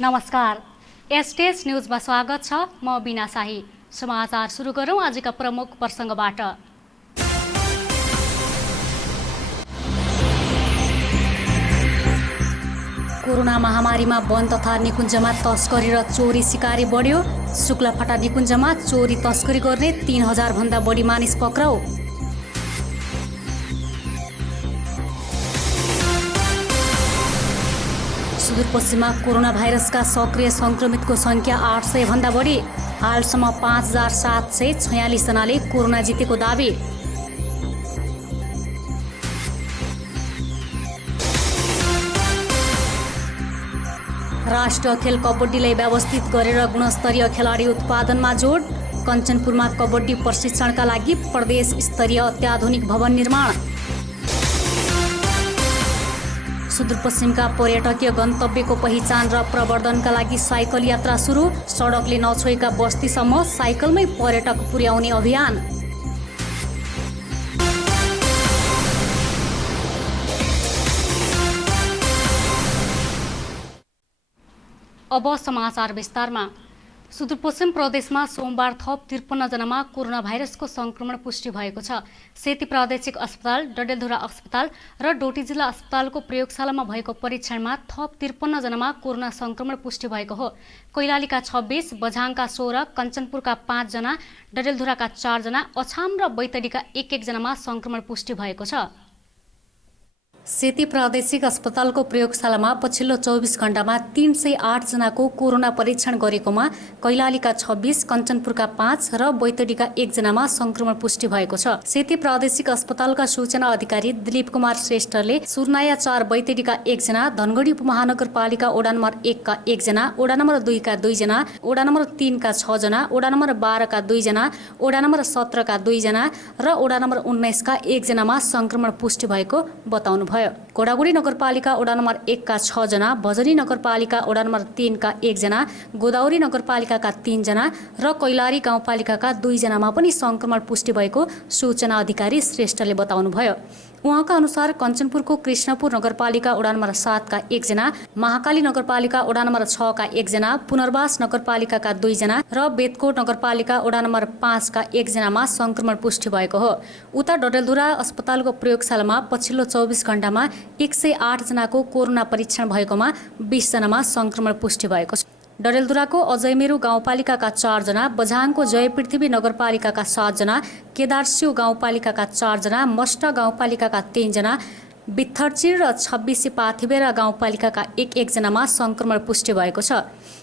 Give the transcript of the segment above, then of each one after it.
नमस्कार, एसटीएस न्यूजमा स्वागत छ। म बिना शाही। समाचार सुरु गरौँ आजका प्रमुख प्रसङ्गबाट। कोरोना महामारीमा वन तथा निकुञ्जमा तस्करी र चोरी सिकारी बढ्यो। शुक्लाफाटा निकुञ्जमा चोरी तस्करी गर्ने 3000 भन्दा बढी मानिस पक्राउ। सुदूरपश्चिममा कोरोना भाइरसका सक्रिय संक्रमितको संख्या 800 भन्दा बढी। हालसम्म 5746 जनाले कोरोना जितेको दावी। राष्ट्रिय खेल कबड्डीलाई व्यवस्थित गरेर गुणस्तरीय खेलाडी उत्पादनमा जोड। कञ्चनपुरमा कबड्डी प्रशिक्षणका लागि प्रदेश स्तरीय अत्याधुनिक भवन निर्माण। सुदूरपश्चिमका पर्यटकीय गन्तव्यको पहिचान र प्रवर्धनका लागि साइकल यात्रा सुरु। सडकले नछोएका बस्तीसम्म साइकलमै पर्यटक पुर्याउने अभियान। अब समाचार विस्तारमा। सुदूरपश्चिम प्रदेशमा सोमबार थप 53 जनामा कोरोना भाइरसको संक्रमण पुष्टि भएको छ। सेती प्रादेशिक अस्पताल, डडेलधुरा अस्पताल र डोटी जिल्ला अस्पतालको प्रयोगशालामा भएको परीक्षणमा थप 53 जनामा कोरोना संक्रमण पुष्टि भएको हो। कैलालीका 26, बझाङका 16, कञ्चनपुरका 5 जना, डडेलधुराका 4 जना, अछाम र बैतडीका 1-1 जनामा संक्रमण पुष्टि भएको छ। सेती प्रादेशिक अस्पतालको प्रयोगशालामा पछिल्लो 24 घण्टामा 308 जनाको कोरोना परीक्षण गरेकोमा कैलालीका 26, कञ्चनपुरका 5 र बैतडीका 1 जनामा संक्रमण पुष्टि भएको छ। सेती प्रादेशिक अस्पतालका सूचना अधिकारी दिलीप कुमार श्रेष्ठले सुर्नाया 4, बैतडीका 1 जना, धनगढी उपमहानगरपालिका वडा नम्बर 1 का 1 जना, वडा नम्बर 2 का 2 जना, वडा नम्बर 3 का 6 जना, वडा नम्बर 12 का 2 जना, वडा नम्बर 17 का 2 जना र वडा नम्बर 19 का 1 जनामा संक्रमण पुष्टि भएको बताउनु भयो। गोडागुडी नगरपालिका वडा नम्बर 1 का 6 जना, भजनी नगरपालिका वडा नम्बर 3 का 1 जना, गोदावरी नगरपालिकाका 3 जना र कैलाली गाउँपालिकाका 2 जनामा पनि संक्रमण पुष्टि भएको सूचना अधिकारी श्रेष्ठले बताउनुभयो। उहाँका अनुसार कञ्चनपुरको कृष्णपुर नगरपालिका वडा नम्बर 7 का 1 जना, महाकाली नगरपालिका वडा नम्बर 6 का 1 जना, पुनर्वास नगरपालिकाका 2 जना र बेतकोट नगरपालिका वडा नम्बर 5 का 1 जनामा संक्रमण पुष्टि भएको हो। उता डडेलधुरा अस्पतालको प्रयोगशालामा पछिल्लो 24 घण्टामा 108 जनाको कोरोना परीक्षण भएकोमा 20 जनामा संक्रमण पुष्टि भएको छ। डडेलधुराको अजयमेरु गाउँपालिकाका 4 जना, बझाङको जयपृथ्वी नगरपालिकाका 7 जना, केदारसिउ गाउँपालिकाका 4 जना, मस्टा गाउँपालिकाका 3 जना, बित्थरचिर र 26 पाथिभेरा गाउँपालिकाका 1-1 जनामा संक्रमण पुष्टि भएको छ।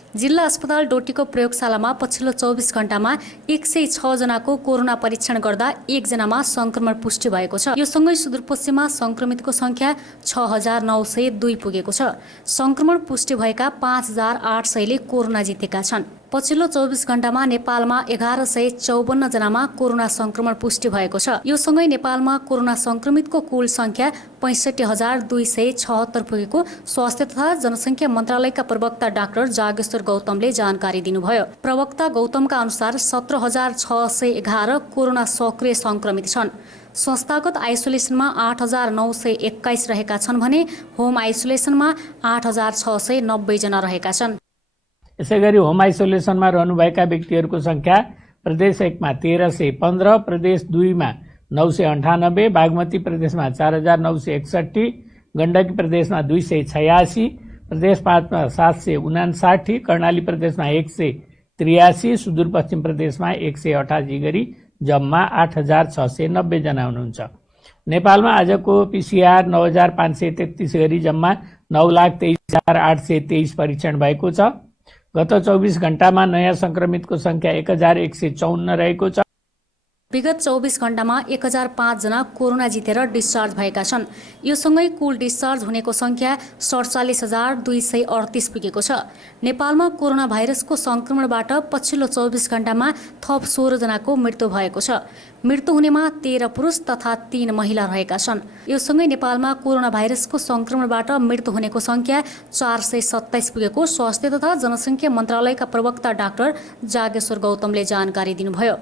जिल्ला अस्पताल डोटीको प्रयोगशालामा पछिल्लो 24 घण्टामा 106 जनाको कोरोना परीक्षण गर्दा 1 जनामा संक्रमण पुष्टि भएको छ। यो सँगै सुदूरपश्चिममा संक्रमितको संख्या 6902 पुगेको छ। संक्रमण पुष्टि भएका 5800 ले कोरोना जितेका छन्। पछिल्लो 24 घण्टामा नेपालमा 1154 जनामा कोरोना संक्रमण पुष्टि भएको छ। यो सँगै नेपालमा कोरोना संक्रमितको कुल संख्या 65276 पुगेको स्वास्थ्य तथा जनसङ्ख्या मन्त्रालयका प्रवक्ता डाक्टर जागेश्वर गौतमले जानकारी दिनुभयो। प्रवक्ता गौतमका अनुसार 17611 कोरोना सक्रिय संक्रमित छन्। संस्थागत आइसोलेसनमा 8921 रहेका छन् भने होम आइसोलेसनमा 8690 जना रहेका छन्। यसैगरी होम आइसोलेसनमा रहनुभएका व्यक्तिहरूको संख्या प्रदेश 1 मा 1315, प्रदेश 2 मा 998, बागमती प्रदेशमा 4961, गण्डकी प्रदेशमा 286, प्रदेश 5 मा 759, कर्णाली प्रदेशमा 183, सुदूरपश्चिम प्रदेशमा 188 गरी जम्मा 8690 जना हुनुहुन्छ। नेपालमा आजको पीसीआर 9533 गरी जम्मा 9,23,823 परीक्षण भएको छ। गत 24 घण्टामा नयाँ संक्रमितको संख्या 1154 रहेको छ। विगत 24 घण्टामा 1005 जना कोरोना जितेर डिस्चार्ज भएका छन्। यो सँगै कुल डिस्चार्ज हुनेको संख्या 47238 पुगेको छ। नेपालमा कोरोना भाइरसको संक्रमणबाट पछिल्लो 24 घण्टामा थप 16 जनाको मृत्यु भएको छ। मृत्यु हुनेमा 13 पुरुष तथा 3 महिला रहेका छन्। यो सँगै नेपालमा कोरोना भाइरसको संक्रमणबाट मृत्यु हुनेको संख्या 427 पुगेको स्वास्थ्य तथा जनसङ्ख्या मन्त्रालयका प्रवक्ता डाक्टर जागेश्वर गौतमले जानकारी दिनुभयो।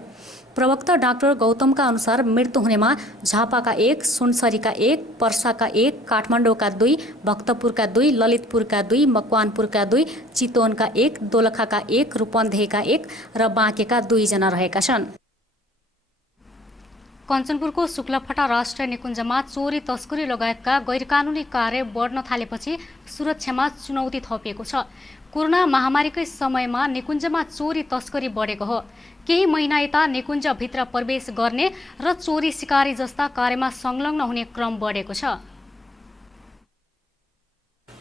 प्रवक्ता डाक्टर गौतमका अनुसार मृत्यु हुनेमा झापाका 1, सुनसरीका 1, पर्साका 1, काठमाडौँका 2, भक्तपुरका 2, ललितपुरका 2, मकवानपुरका 2, चितवनका 1, दोलखाका 1, रूपन्देहीका 1 र बाँकेका 2 जना रहेका छन्। कञ्चनपुरको शुक्लाफटा राष्ट्रिय निकुञ्जमा चोरी तस्करी लगायतका गैरकानुनी कार्य बढ्न थालेपछि सुरक्षामा चुनौती थपिएको छ। कोरोना महामारीकै समयमा निकुञ्जमा चोरी तस्करी बढेको हो। केही महिना यता निकुञ्जभित्र प्रवेश गर्ने र चोरी सिकारी जस्ता कार्यमा संलग्न हुने क्रम बढेको छ।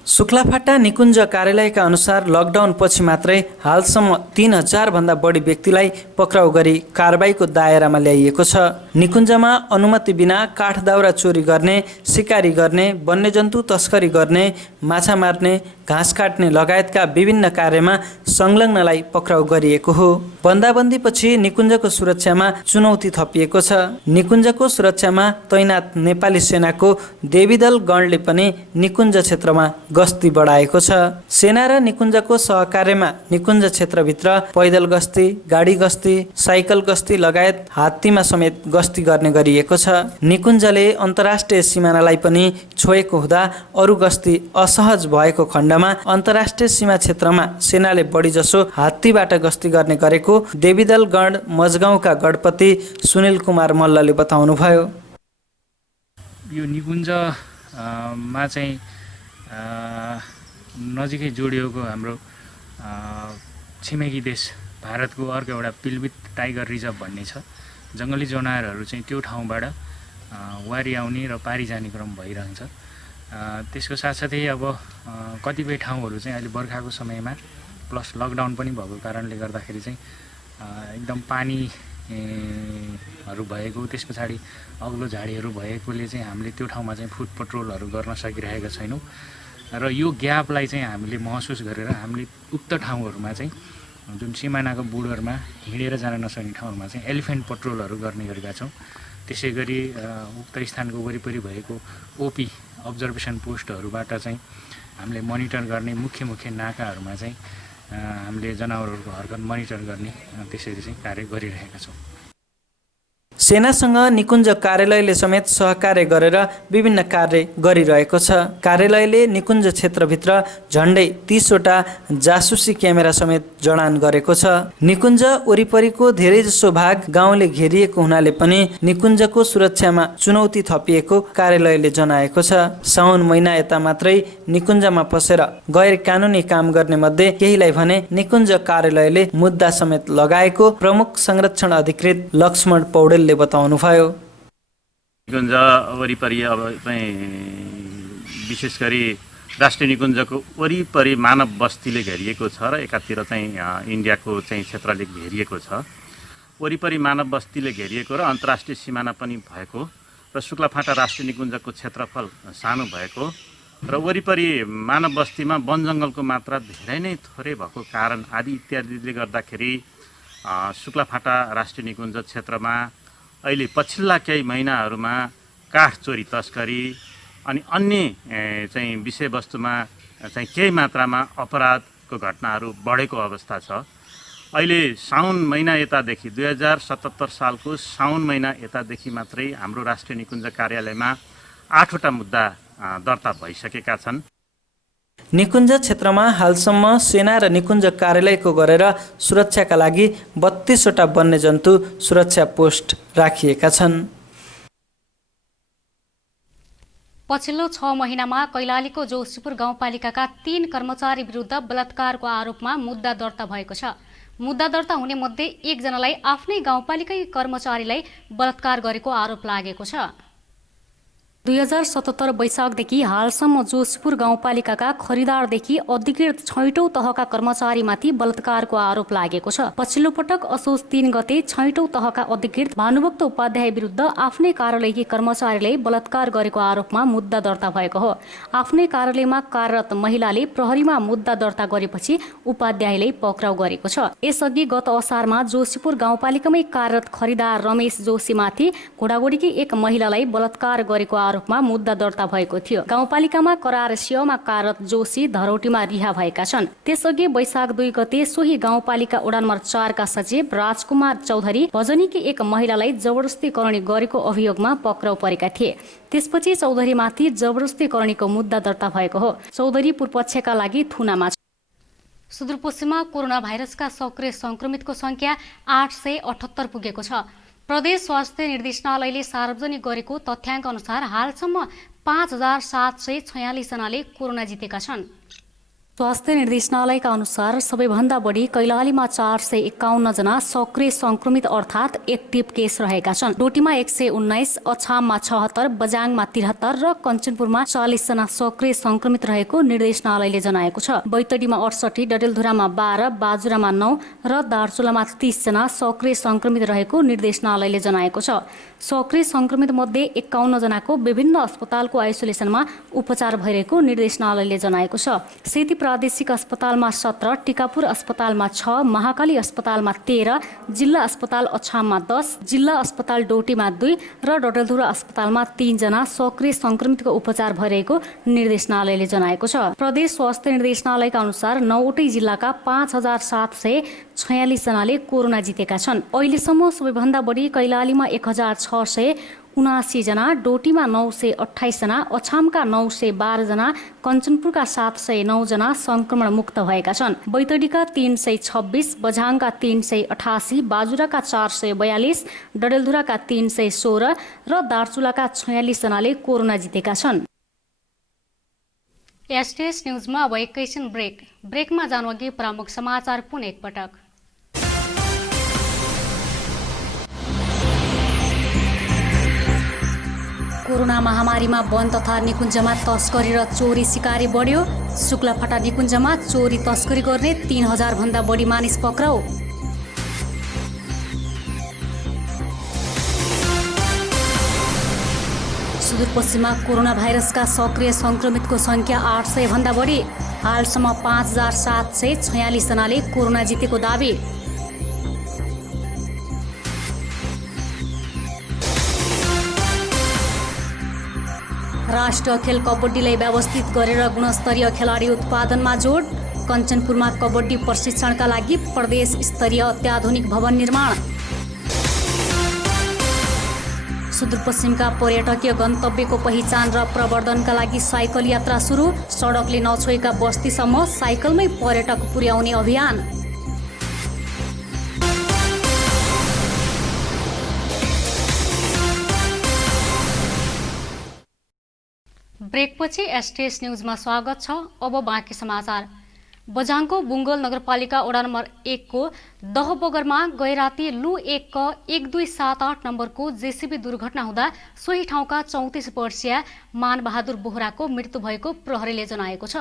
शुक्लाफाटा निकुञ्ज कार्यालयका अनुसार लकडाउन पछि मात्रै हालसम्म 3000 भन्दा बढी व्यक्तिलाई पक्राउ गरी कारबाहीको दायरामा ल्याइएको छ। निकुञ्जमा अनुमति बिना काठ दाउरा चोरी गर्ने, सिकारी गर्ने, वन्यजन्तु तस्करी गर्ने, माछा मार्ने, घाँस काट्ने लगायतका विभिन्न कार्यमा संलग्नलाई पक्राउ गरिएको हो। बन्दाबन्दीपछि निकुञ्जको सुरक्षामा चुनौती थपिएको छ। निकुञ्जको सुरक्षामा तैनात नेपाली सेनाको देवीदल गणले पनि निकुञ्ज क्षेत्रमा गस्ती बढाएको छ। सेना र निकुञ्जको सहकार्यमा निकुञ्ज क्षेत्रभित्र पैदल गस्ती, गाडी गस्ती, साइकल गस्ती लगायत हात्तीमा समेत गस्ती गर्ने गरिएको छ। निकुञ्जले अन्तर्राष्ट्रिय सिमानालाई पनि छोएको हुँदा अरू गस्ती असहज भएको खण्डमा अन्तर्राष्ट्रिय सीमा क्षेत्रमा सेनाले बढी जसो हात्तीबाट गस्ती गर्ने गरेको देवीदल गण मजगाउँका गढपति सुनिल कुमार मल्लले बताउनुभयो। यो निकुञ्जमा चाहिँ नजिकै जोडिएको हाम्रो छिमेकी देश भारतको अर्को एउटा पिलबिट टाइगर रिजर्भ भन्ने छ। जङ्गली जनावरहरू चाहिँ त्यो ठाउँबाट वारी आउने र पारी जाने क्रम भइरहन्छ। त्यसको साथसाथै अब कतिपय ठाउँहरू चाहिँ अहिले बर्खाको समयमा प्लस लकडाउन पनि भएको कारणले गर्दाखेरि चाहिँ एकदम पानीहरू भएको, त्यस पछाडि अग्लो झाडीहरू भएकोले चाहिँ हामीले त्यो ठाउँमा चाहिँ फुट पेट्रोलहरू गर्न सकिरहेका छैनौँ र यो ग्यापलाई चाहिँ हामीले महसुस गरेर हामीले उक्त ठाउँहरूमा चाहिँ जुन सिमानाको बोर्डरमा हिँडेर जान नसक्ने ठाउँहरूमा चाहिँ एलिफेन्ट पेट्रोलहरू गर्ने गरेका छौँ। त्यसै गरी उक्त स्थानको वरिपरि भएको ओपी अब्जर्भेसन पोस्टहरूबाट चाहिँ हामीले मोनिटर गर्ने मुख्य नाकाहरूमा चाहिँ हामीले जनावरहरूको हरकत मोनिटर गर्ने त्यसरी चाहिँ कार्य गरिरहेका छौँ। सेनासँग निकुञ्ज कार्यालयले समेत सहकार्य गरेर विभिन्न कार्य गरिरहेको छ। कार्यालयले निकुञ्ज क्षेत्रभित्र झन्डै 30वटा जासुसी क्यामेरा समेत जडान गरेको छ। निकुञ्ज वरिपरिको धेरैजसो भाग गाउँले घेरिएको हुनाले पनि निकुञ्जको सुरक्षामा चुनौती थपिएको कार्यालयले जनाएको छ। साउन महिना यता मात्रै निकुञ्जमा पसेर गैर कानुनी काम गर्ने मध्ये केहीलाई भने निकुञ्ज कार्यालयले मुद्दा समेत लगाएको प्रमुख संरक्षण अधिकृत लक्ष्मण पौडेलले बताउनुभयो। निकुञ्ज वरिपरि अब चाहिँ विशेष गरी राष्ट्रिय निकुञ्जको वरिपरि मानव बस्तीले घेरिएको छ र एकातिर चाहिँ इन्डियाको चाहिँ क्षेत्रले घेरिएको छ। वरिपरि मानव बस्तीले घेरिएको र अन्तर्राष्ट्रिय सिमाना पनि भएको र शुक्लाफाटा राष्ट्रिय निकुञ्जको क्षेत्रफल सानो भएको र वरिपरि मानव बस्तीमा वन जङ्गलको मात्रा धेरै नै थोरै भएको कारण आदि इत्यादिले गर्दाखेरि शुक्लाफाटा राष्ट्रिय निकुञ्ज क्षेत्रमा अहिले पछिल्ला केही महिनाहरूमा काठ चोरी तस्करी अनि अन्य चाहिँ विषयवस्तुमा चाहिँ केही मात्रामा अपराधको घटनाहरू बढेको अवस्था छ। अहिले साउन महिना यतादेखि 2077 सालको साउन महिना यतादेखि मात्रै हाम्रो राष्ट्रिय निकुञ्ज कार्यालयमा 8वटा मुद्दा दर्ता भइसकेका छन्। निकुञ्ज क्षेत्रमा हालसम्म सेना र निकुञ्ज कार्यालयको गरेर सुरक्षाका लागि 32वटा वन्यजन्तु सुरक्षा पोस्ट राखिएका छन्। पछिल्लो 6 महिनामा कैलालीको जोशीपुर गाउँपालिकाका 3 कर्मचारी विरुद्ध बलात्कारको आरोपमा मुद्दा दर्ता भएको छ। मुद्दा दर्ता हुने मध्ये 1 जनालाई आफ्नै गाउँपालिकै कर्मचारीलाई बलात्कार गरेको आरोप लागेको छ। 2077 वैशाखदेखि हालसम्म जोशीपुर गाउँपालिकाका खरिदारदेखि अधिकृत 6औं तहका कर्मचारीमाथि बलात्कारको आरोप लागेको छ। पछिल्लो पटक असोज 3 गते 6औं तहका अधिकृत भानुभक्त उपाध्याय विरुद्ध आफ्नै कार्यालयकी कर्मचारीले बलात्कार गरेको आरोपमा मुद्दा दर्ता भएको हो। आफ्नै कार्यालयमा कार्यरत महिलाले प्रहरीमा मुद्दा दर्ता गरेपछि उपाध्यायले पक्राउ गरेको छ। यसअघि गत असारमा जोशीपुर गाउँपालिकामै कार्यरत खरिदार रमेश जोशीमाथि घोडागोडीकी एक महिलालाई बलात्कार गरेको आरोपमा मुद्दा दर्ता भएको थियो। गाउँपालिकामा करार सियोमा कारत जोशी धरौटीमा रिहा भएका छन्। त्यसअघि वैशाख 2 गते सोही गाउँपालिका वडा नम्बर 4 का सचिव राजकुमार चौधरी भजनीकी एक महिलालाई जबरजस्ती करणी गरेको अभियोगमा पक्राउ परेका थिए। त्यसपछि चौधरीमाथि जबरजस्ती करणीको मुद्दा दर्ता भएको हो। चौधरी पूर्वपक्षका लागि थुनामा छ। सुदूरपश्चिममा कोरोना भाइरसका सक्रिय संक्रमितको संख्या 878 पुगेको छ। प्रदेश स्वास्थ्य निर्देशनालयले सार्वजनिक गरेको तथ्याङ्क अनुसार हालसम्म 5746 जनाले कोरोना जितेका छन्। स्वास्थ्य निर्देशनालयका अनुसार सबैभन्दा बढी कैलालीमा 451 जना सक्रिय संक्रमित अर्थात् एक्टिभ केस रहेका छन्। डोटीमा 119, अछाममा 76, बजाङमा 73 र कञ्चनपुरमा 40 जना सक्रिय संक्रमित रहेको निर्देशनालयले जनाएको छ। बैतडीमा 68, डडेलधुरामा 12, बाजुरामा 9 र दार्चुलामा 30 जना सक्रिय संक्रमित रहेको निर्देशनालयले जनाएको छ। सक्रिय संक्रमित मध्ये 51 जनाको विभिन्न अस्पतालको आइसोलेसनमा उपचार भइरहेको निर्देशनालयले जनाएको छ। सेती प्रादेशिक अस्पतालमा 17, टिकापुर अस्पतालमा 6, महाकाली अस्पतालमा 13, जिल्ला अस्पताल अछाममा 10, जिल्ला अस्पताल डोटीमा 2 र डडेलधुरा अस्पतालमा 3 जना सक्रिय संक्रमितको उपचार भइरहेको निर्देशनालयले जनाएको छ। प्रदेश स्वास्थ्य निर्देशनालयका अनुसार 9वटै जिल्लाका 5746 जनाले कोरोना जितेका छन्। अहिलेसम्म सबैभन्दा बढी कैलालीमा 1679 जना, डोटीमा 928 जना, अछामका 912 जना, कञ्चनपुरका 709 जना संक्रमण मुक्त भएका छन्। बैतडीका 326, बझाङका 388, बाजुराका 442, डडेलधुराका 316 र दार्चुलाका 46 जनाले कोरोना जितेका छन्। एसटीएस न्यूजमा अब एकैछिन ब्रेकमा जानु अघि प्रमुख समाचार पुनः एकपटक। कोरोना महामारीमा वन तथा निकुञ्जमा तस्करी र चोरी सिकारी बढ्यो। शुक्लाफाटा निकुञ्जमा चोरी तस्करी गर्ने 3000 भन्दा बढी मानिस पक्राउ। सुदूरपश्चिममा कोरोना भाइरसका सक्रिय संक्रमितको संख्या 800 भन्दा बढी। हालसम्म 5746 जनाले कोरोना जितेको दावी। राष्ट्रिय खेल कबड्डीलाई व्यवस्थित गरेर गुणस्तरीय खेलाडी उत्पादनमा जोड। कञ्चनपुरमा कबड्डी प्रशिक्षणका लागि प्रदेश स्तरीय अत्याधुनिक भवन निर्माण। सुदूरपश्चिमका पर्यटकीय गन्तव्यको पहिचान र प्रवर्धनका लागि साइकल यात्रा सुरु। सडकले नछोएका बस्तीसम्म साइकलमै पर्यटक पुर्याउने अभियान। ब्रेकपछि एसटीएस न्यूजमा स्वागत छ। अब बाँकी समाचार। बझाङको बुङ्गल नगरपालिका वडा नम्बर 1 को दहबगरमा गए राति लु 1 क 1278 नम्बरको जेसीबी दुर्घटना हुँदा सोही ठाउँका 34 वर्षीय मानबहादुर बोहराको मृत्यु भएको प्रहरीले जनाएको छ।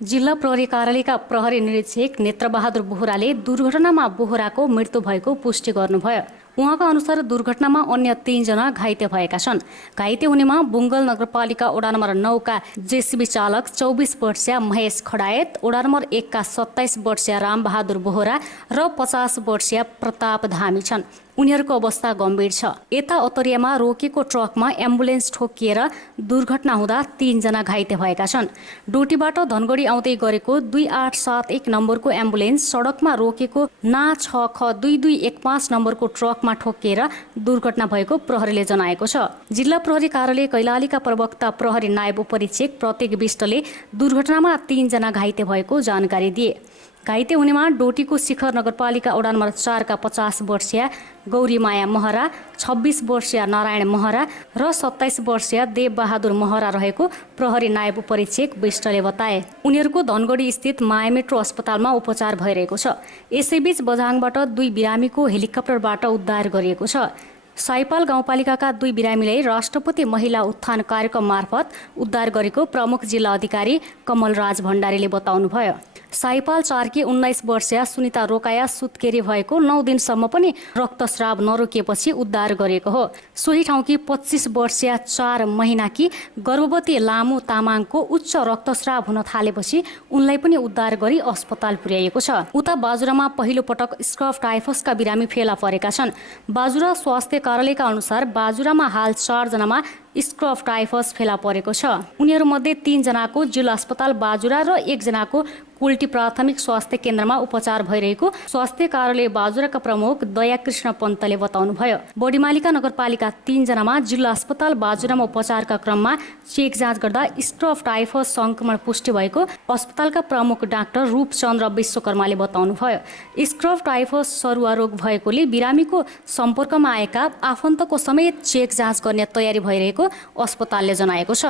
जिल्ला प्रहरी कार्यालयका प्रहरी निरीक्षक नेत्रबहादुर बोहराले दुर्घटनामा बोहराको मृत्यु भएको पुष्टि गर्नुभयो। उहाँका अनुसार दुर्घटनामा अन्य 3 जना घाइते भएका छन्। घाइते हुनेमा बुङ्गल नगरपालिका वडा नम्बर 9 का जेसीबी चालक 24 वर्षीय महेश खडायत, वडा नम्बर 1 का 27 वर्षीय रामबहादुर बोहरा र 50 वर्षीय प्रताप धामी छन्। उनीहरूको अवस्था गम्भीर छ। यता अतरियामा रोकेको ट्रकमा एम्बुलेन्स ठोकिएर दुर्घटना हुँदा 3 जना घाइते भएका छन्। डोटीबाट धनगढी आउँदै गरेको 2871 नम्बरको एम्बुलेन्स सडकमा रोकेको ना 6 ख 2215 नम्बरको ट्रकमा ठोकिएर दुर्घटना भएको प्रहरीले जनाएको छ। जिल्ला प्रहरी कार्यालय कैलालीका प्रवक्ता प्रहरी नायब उपरीक्षक प्रतीक विष्टले दुर्घटनामा 3 जना घाइते भएको जानकारी दिए। घाइते हुनेमा डोटीको शिखर नगरपालिका वडा नम्बर 4 का 50 वर्षीय गौरीमाया महरा, 26 वर्षीय नारायण महरा र 27 वर्षीय देवबहादुर महरा रहेको प्रहरी नायब परीक्षक विष्टले बताए। उनीहरूको धनगढी स्थित माया मेट्रो अस्पतालमा उपचार भइरहेको छ। यसैबीच बझाङबाट 2 बिरामीको हेलिकप्टरबाट उद्धार गरिएको छ। साइपाल गाउँपालिकाका 2 बिरामीलाई राष्ट्रपति महिला उत्थान कार्यक्रम मार्फत उद्धार गरेको प्रमुख जिल्ला अधिकारी कमलराज भण्डारीले बताउनुभयो। साइपाल चार्की 19 वर्षीय सुनिता रोकाया सुत्केरी भएको 9 दिनसम्म पनि रक्तस्राव नरोकिएपछि उद्धार गरिएको हो। सोही ठाउँकी 25 वर्षीय 4 महिनाकी गर्भवती लामु तामाङको उच्च रक्तस्राव हुन थालेपछि उनलाई पनि उद्धार गरी अस्पताल पुर्याइएको छ। उता बाजुरामा पहिलो पटक स्क्रब टाइफसका बिरामी फेला परेका छन्। बाजुरा स्वास्थ्य कार्यालयका अनुसार बाजुरामा हाल 4 जनामा स्क्रब टाइफस फेला परेको छ। उनीहरूमध्ये 3 जनाको जिल्ला अस्पताल बाजुरा र 1 जनाको कुल्टी प्राथमिक स्वास्थ्य केन्द्रमा उपचार भइरहेको स्वास्थ्य कार्यालय बाजुराका प्रमुख दयाकृष्ण पन्तले बताउनुभयो। बडीमालिका नगरपालिका 3 जनामा जिल्ला अस्पताल बाजुरामा उपचारका क्रममा चेक जाँच गर्दा स्क्रब टाइफस संक्रमण पुष्टि भएको अस्पतालका प्रमुख डाक्टर रूपचन्द्र विश्वकर्माले बताउनुभयो। स्क्रब टाइफस सरुवा रोग भएकोले बिरामीको सम्पर्कमा आएका आफन्तको समेत चेक जाँच गर्ने तयारी भइरहेको अस्पतालले जनाएको छ।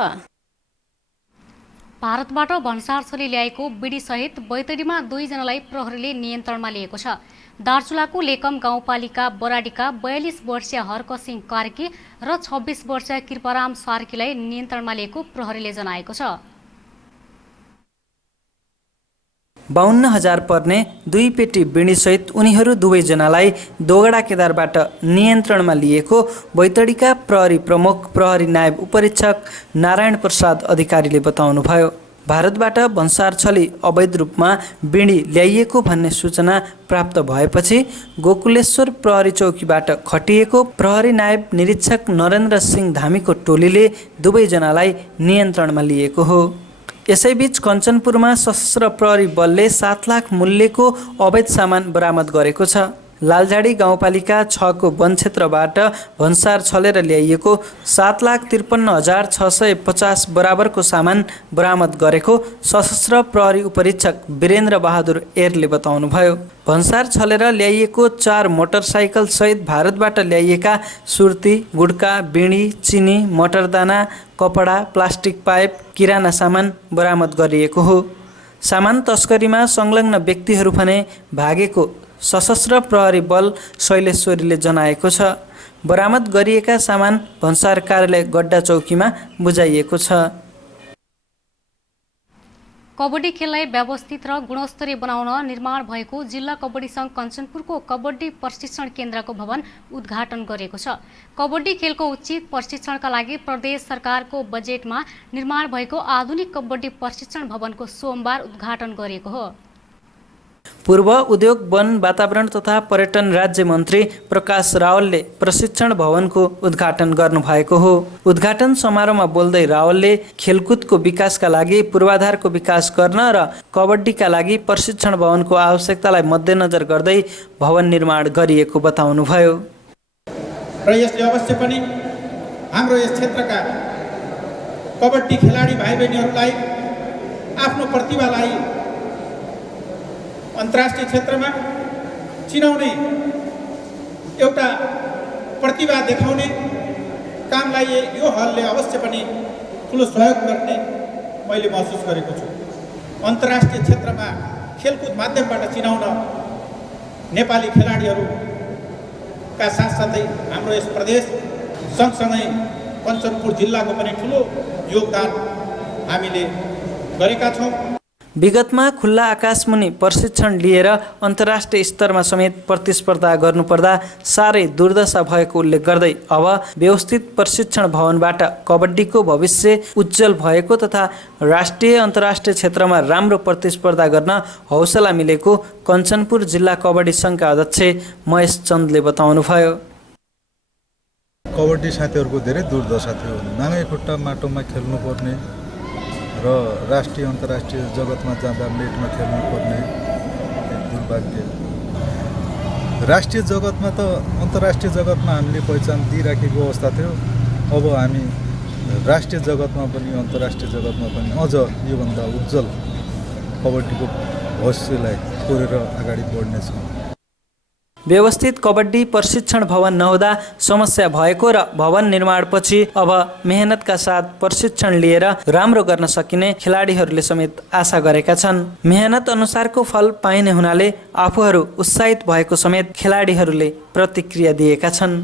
भारतबाट भन्सार छली ल्याएको बिडीसहित बैतडीमा 2 जनालाई प्रहरीले नियन्त्रणमा लिएको छ। दार्चुलाको लेकम गाउँपालिका बराडीका 42 वर्षीय हरकसिंह कार्की र 26 वर्षीय कृपाराम सार्कीलाई नियन्त्रणमा लिएको प्रहरीले जनाएको छ। 52,000 पर्ने 2 पेटी बिडीसहित उनीहरू दुवैजनालाई दोगडा केदारबाट नियन्त्रणमा लिएको बैतडीका प्रहरी प्रमुख प्रहरी नायब उपरीक्षक नारायण प्रसाद अधिकारीले बताउनुभयो। भारतबाट भन्सार छली अवैध रूपमा बिडी ल्याइएको भन्ने सूचना प्राप्त भएपछि गोकुलेश्वर प्रहरी चौकीबाट खटिएको प्रहरी नायब निरीक्षक नरेन्द्र सिंह धामीको टोलीले दुवैजनालाई नियन्त्रणमा लिएको हो। यसैबीच कञ्चनपुरमा सशस्त्र प्रहरी बलले 7 लाख मूल्यको अवैध सामान बरामद गरेको छ। लालझाडी गाउँपालिका 6 को वन क्षेत्रबाट भन्सार छलेर ल्याइएको 7,53,650 बराबरको सामान बरामद गरेको सशस्त्र प्रहरी उपरीक्षक वीरेन्द्र बहादुर एरले बताउनुभयो। भन्सार छलेर ल्याइएको 4 मोटरसाइकल सहित भारतबाट ल्याइएका सुर्ती, गुड्का, बिडी, चिनी, मटरदाना, कपडा, प्लास्टिक पाइप, किराना सामान बरामद गरिएको हो। सामान तस्करीमा संलग्न व्यक्तिहरू भने भागेको सशस्त्र प्रहरी बल शैलेश्वरीले जनाएको छ। बरामद गरिएका सामान भन्सार कार्यालय गड्डा चौकीमा बुझाइएको छ। कबड्डी खेललाई व्यवस्थित र गुणस्तरीय बनाउन निर्माण भएको जिल्ला कबड्डी सङ्घ कञ्चनपुरको कबड्डी प्रशिक्षण केन्द्रको भवन उद्घाटन गरेको छ। कबड्डी खेलको उचित प्रशिक्षणका लागि प्रदेश सरकारको बजेटमा निर्माण भएको आधुनिक कबड्डी प्रशिक्षण भवनको सोमबार उद्घाटन गरिएको हो। पूर्व उद्योग वन वातावरण तथा पर्यटन राज्य मन्त्री प्रकाश रावलले प्रशिक्षण भवनको उद्घाटन गर्नुभएको हो। उद्घाटन समारोहमा बोल्दै रावलले खेलकुदको विकासका लागि पूर्वाधारको विकास गर्न र कबड्डीका लागि प्रशिक्षण भवनको आवश्यकतालाई मध्यनजर गर्दै भवन निर्माण गरिएको बताउनुभयो। र यसले अवश्य पनि हाम्रो यस क्षेत्रका कबड्डी खेलाडी भाइ बहिनीहरूलाई आफ्नो प्रतिभालाई अन्तर्राष्ट्रिय क्षेत्रमा चिनाउने एउटा प्रतिभा देखाउने कामलाई यो हलले अवश्य पनि ठुलो सहयोग गर्ने मैले महसुस गरेको छु। अन्तर्राष्ट्रिय क्षेत्रमा खेलकुद माध्यमबाट चिनाउन नेपाली खेलाडीहरूका साथसाथै हाम्रो यस प्रदेश सँगसँगै कञ्चनपुर जिल्लाको पनि ठुलो योगदान हामीले गरेका छौँ। विगतमा खुल्ला आकाशमुनि प्रशिक्षण लिएर अन्तर्राष्ट्रिय स्तरमा समेत प्रतिस्पर्धा गर्नुपर्दा साह्रै दुर्दशा भएको उल्लेख गर्दै अब व्यवस्थित प्रशिक्षण भवनबाट कबड्डीको भविष्य उज्जवल भएको तथा राष्ट्रिय अन्तर्राष्ट्रिय क्षेत्रमा राम्रो प्रतिस्पर्धा गर्न हौसला मिलेको कञ्चनपुर जिल्ला कबड्डी सङ्घका अध्यक्ष महेश चन्दले बताउनुभयो। कबड्डी साथीहरूको धेरै दुर्दशा थियो। नाङ्गै खुट्टा माटोमा खेल्नुपर्ने र राष्ट्रिय अन्तर्राष्ट्रिय जगतमा जाँदा नेटमा खेल्नुपर्ने दुर्भाग्य। राष्ट्रिय जगतमा त अन्तर्राष्ट्रिय जगतमा हामीले पहिचान दिइराखेको अवस्था थियो। अब हामी राष्ट्रिय जगतमा पनि अन्तर्राष्ट्रिय जगतमा पनि अझ योभन्दा उज्जवल कबड्डीको भविष्यलाई कोरेर अगाडि बढ्नेछौँ। व्यवस्थित कबड्डी प्रशिक्षण भवन नहुँदा समस्या भएको र भवन निर्माणपछि अब मेहनतका साथ प्रशिक्षण लिएर राम्रो गर्न सकिने खेलाडीहरूले समेत आशा गरेका छन्। मेहनत अनुसारको फल पाइने हुनाले आफूहरू उत्साहित भएको समेत खेलाडीहरूले प्रतिक्रिया दिएका छन्।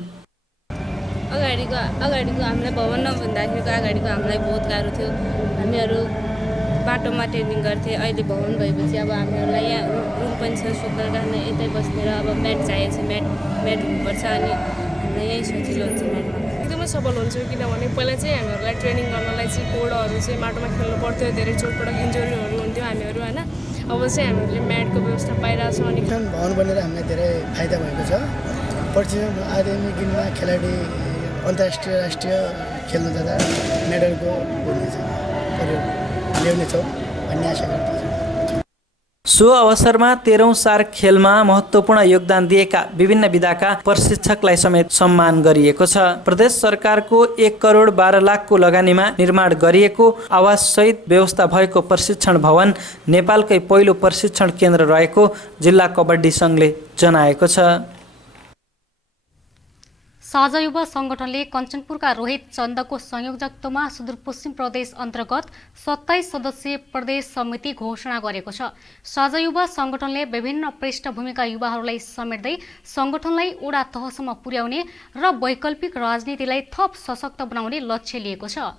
अगाडिको हामीलाई भवन नभन्दाखेरिको अगाडिको हामीलाई बहुत गाह्रो थियो। हामीहरू बाटोमा ट्रेनिङ गर्थेँ। अहिले भवन भएपछि अब हामीहरूलाई यहाँ रुम पनि छ सुत्न राख्न, यतै बस्ने र अब म्याट चाहिएको छ, म्याट हुनुपर्छ अनि हामीलाई यहीँ सजिलो हुन्छ म्याटमा। एकदमै सफल हुन्छु किनभने पहिला चाहिँ हामीहरूलाई ट्रेनिङ गर्नलाई चाहिँ कोडहरू चाहिँ माटोमा खेल्नु पर्थ्यो, धेरै चोटपटक इन्जुरीहरू हुन्थ्यो हामीहरू होइन। अब चाहिँ हामीहरूले म्याटको व्यवस्था पाइरहेको छौँ अनि भवन बनेर हामीलाई धेरै फाइदा भएको छ। प्रशिक्षण आगामी दिनमा खेलाडी अन्तर्राष्ट्रिय राष्ट्रिय खेल्न जाँदा मेडलको ल्याउनेछौँ भन्ने आशा गर्दछु। सो अवसरमा 13औं सार्क खेलमा महत्त्वपूर्ण योगदान दिएका विभिन्न विधाका प्रशिक्षकलाई समेत सम्मान गरिएको छ। प्रदेश सरकारको 1 करोड 12 लाखको लगानीमा निर्माण गरिएको आवाससहित व्यवस्था भएको प्रशिक्षण भवन नेपालकै पहिलो प्रशिक्षण केन्द्र रहेको जिल्ला कबड्डी सङ्घले जनाएको छ। साझा युवा सङ्गठनले कञ्चनपुरका रोहित चन्दको संयोजकत्वमा सुदूरपश्चिम प्रदेश अन्तर्गत 27 सदस्यीय प्रदेश समिति घोषणा गरेको छ। साझा युवा सङ्गठनले विभिन्न पृष्ठभूमिका युवाहरूलाई समेट्दै सङ्गठनलाई वडा तहसम्म पुर्याउने र वैकल्पिक राजनीतिलाई थप सशक्त बनाउने लक्ष्य लिएको छ।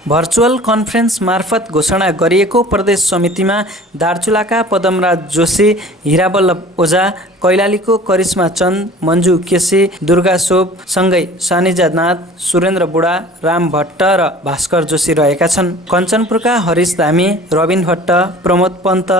भर्चुअल कन्फरेन्स मार्फत घोषणा गरिएको प्रदेश समितिमा दार्चुलाका पदमराज जोशी, हिरावल्लभ ओझा, कैलालीको करिश्मा चन्द, मन्जु केसी, दुर्गा सोप सँगै सानिजा नाथ, सुरेन्द्र बुढा, राम भट्ट र भास्कर जोशी रहेका छन्। कञ्चनपुरका हरिश धामी, रबिन भट्ट, प्रमोद पन्त,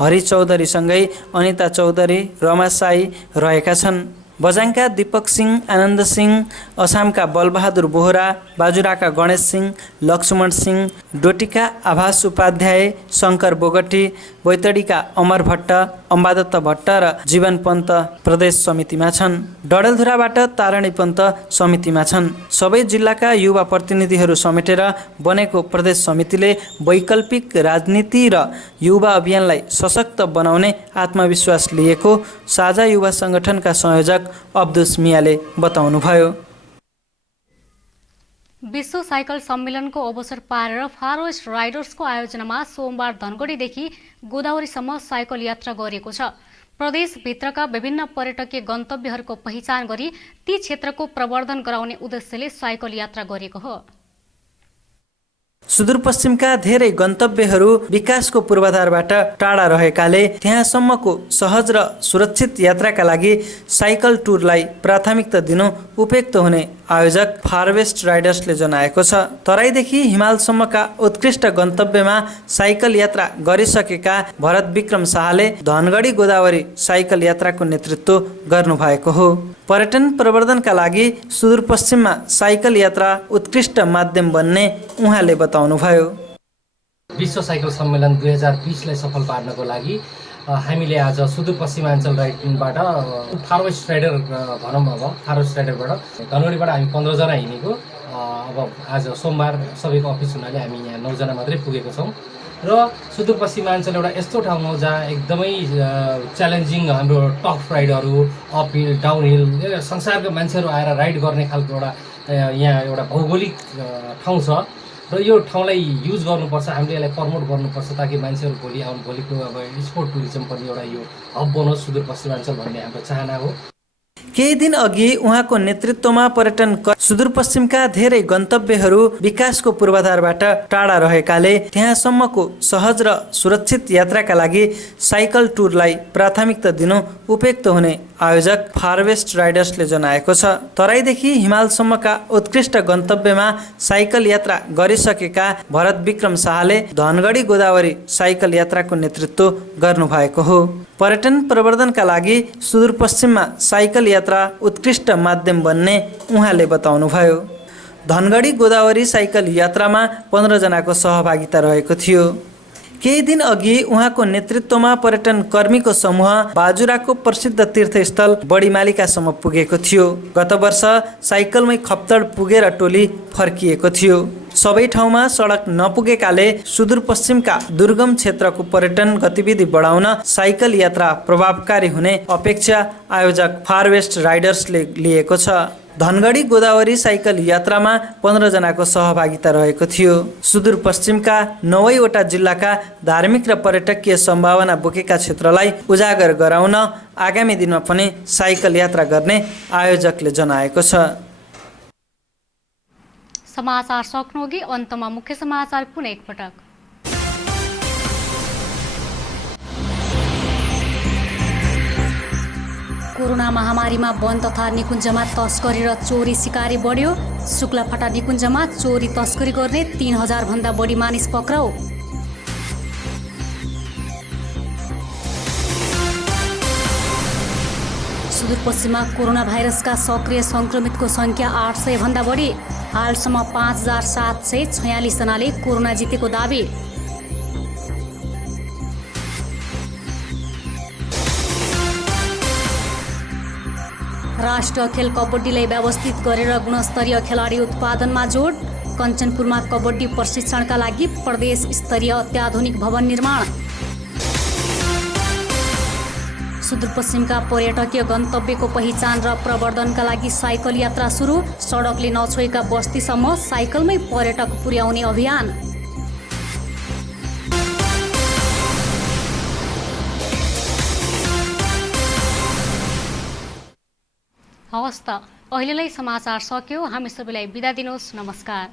हरि चौधरीसँगै अनिता चौधरी, रमा साई रहेका छन्। बझाङका दीपक सिंह, आनन्द सिंह, असामका बलबहादुर बोहरा, बाजुराका गणेश सिंह, लक्ष्मण सिंह, डोटीका आभास उपाध्याय, शङ्कर बोगटी, बैतडीका अमर भट्ट, अम्बादत्त भट्ट र जीवन पन्त प्रदेश समितिमा छन्। डडेलधुराबाट तारणी पन्त समितिमा छन्। सबै जिल्लाका युवा प्रतिनिधिहरू समेटेर बनेको प्रदेश समितिले वैकल्पिक राजनीति र युवा अभियानलाई सशक्त बनाउने आत्मविश्वास लिएको साझा युवा सङ्गठनका संयोजक अब्दुस मियाले बताउनुभयो। विश्व साइकल सम्मेलनको अवसर पारेर फार वेस्ट राइडर्सको आयोजनामा सोमबार धनगढीदेखि गोदावरीसम्म साइकल यात्रा गरिएको छ। प्रदेशभित्रका विभिन्न पर्यटकीय गन्तव्यहरूको पहिचान गरी ती क्षेत्रको प्रवर्धन गराउने उद्देश्यले साइकल यात्रा गरिएको हो। सुदूरपश्चिमका धेरै गन्तव्यहरू विकासको पूर्वाधारबाट टाढा रहेकाले त्यहाँसम्मको सहज र सुरक्षित यात्राका लागि साइकल टुरलाई प्राथमिकता दिनु उपयुक्त हुने आयोजक फारवेस्ट राइडर्सले जनाएको छ। तराईदेखि हिमालसम्मका उत्कृष्ट गन्तव्यमा साइकल यात्रा गरिसकेका भरत विक्रम शाहले धनगढी गोदावरी साइकल यात्राको नेतृत्व गर्नुभएको हो। पर्यटन प्रवर्धनका लागि सुदूरपश्चिममा साइकल यात्रा उत्कृष्ट माध्यम बन्ने उहाँले बताउनुभयो। विश्व साइकल सम्मेलन 2020लाई सफल पार्नको लागि हामीले आज सुदूरपश्चिमाञ्चल राइडिङबाट फार वेस्ट राइडर भनौँ, अब फार वेस्ट राइडरबाट धनगढीबाट हामी 15 जना हिँडेको। अब आज सोमबार सबैको अफिस हुनाले हामी यहाँ 9 जना मात्रै पुगेको छौँ र सुदूरपश्चिमाञ्चल एउटा यस्तो ठाउँ हो जहाँ एकदमै च्यालेन्जिङ हाम्रो टफ राइडहरू अपहिल डाउनहिल संसारको मान्छेहरू आएर राइड गर्ने खालको एउटा यहाँ एउटा भौगोलिक ठाउँ छ र यो ठाउँलाई युज गर्नुपर्छ, हामीले यसलाई प्रमोट गर्नुपर्छ ताकि मान्छेहरू भोलिको अब स्पोर्ट टुरिज्म पनि एउटा यो हब बनोस् सुदूरपश्चिमाञ्चल भन्ने हाम्रो चाहना हो। केही दिन अघि उहाँको नेतृत्वमा पर्यटन सुदूरपश्चिमका धेरै गन्तव्यहरू विकासको पूर्वाधारबाट टाढा रहेकाले त्यहाँसम्मको सहज र सुरक्षित यात्राका लागि साइकल टुरलाई प्राथमिकता दिनु उपयुक्त हुने आयोजक फारवेस्ट राइडर्सले जनाएको छ। तराईदेखि हिमालसम्मका उत्कृष्ट गन्तव्यमा साइकल यात्रा गरिसकेका भरत विक्रम शाहले धनगढी गोदावरी साइकल यात्राको नेतृत्व गर्नुभएको हो। पर्यटन प्रवर्धनका लागि सुदूरपश्चिममा साइकल यात्रा उत्कृष्ट माध्यम बन्ने उहाँले बताउनुभयो। धनगढी गोदावरी साइकल यात्रामा 15 जनाको सहभागिता रहेको थियो। केही दिन अघि उहाँको नेतृत्वमा पर्यटन कर्मीको समूह बाजुराको प्रसिद्ध तीर्थस्थल बडीमालिकासम्म पुगेको थियो। गत वर्ष साइकलमै खप्तड पुगेर टोली फर्किएको थियो। सबै ठाउँमा सडक नपुगेकाले सुदूरपश्चिमका दुर्गम क्षेत्रको पर्यटन गतिविधि बढाउन साइकल यात्रा प्रभावकारी हुने अपेक्षा आयोजक फारवेस्ट राइडर्सले लिएको छ। धनगढी गोदावरी साइकल यात्रामा 15 जनाको सहभागिता रहेको थियो। सुदूरपश्चिमका 9वटा जिल्लाका धार्मिक र पर्यटकीय सम्भावना बोकेका क्षेत्रलाई उजागर गराउन आगामी दिनमा पनि साइकल यात्रा गर्ने आयोजकले जनाएको छ। समाचार सक्नुअघि अन्तमा मुख्य समाचार पुनः एकपटक। कोरोना महामारीमा वन तथा निकुञ्जमा तस्करी र चोरी सिकारी बढ्यो। शुक्लाफाटा निकुञ्जमा चोरी तस्करी गर्ने 3000 भन्दा बढी मानिस पक्राउ। सुदूरपश्चिममा कोरोना भाइरसका सक्रिय संक्रमितको संख्या 800 भन्दा बढी। हालसम्म 5746 जनाले कोरोना जितेको दावी। राष्ट्रिय खेल कबड्डीलाई व्यवस्थित गरेर गुणस्तरीय खेलाडी उत्पादनमा जोड। कञ्चनपुरमा कबड्डी प्रशिक्षणका लागि प्रदेश स्तरीय अत्याधुनिक भवन निर्माण। सुदूरपश्चिमका पर्यटकीय गन्तव्यको पहिचान र प्रवर्धनका लागि साइकल यात्रा सुरु। सडकले नछोएका बस्तीसम्म साइकलमै पर्यटक पुर्याउने अभियान। हवस् त, अहिलेलाई समाचार सक्यो। हामी सबैलाई बिदा दिनुहोस्। नमस्कार।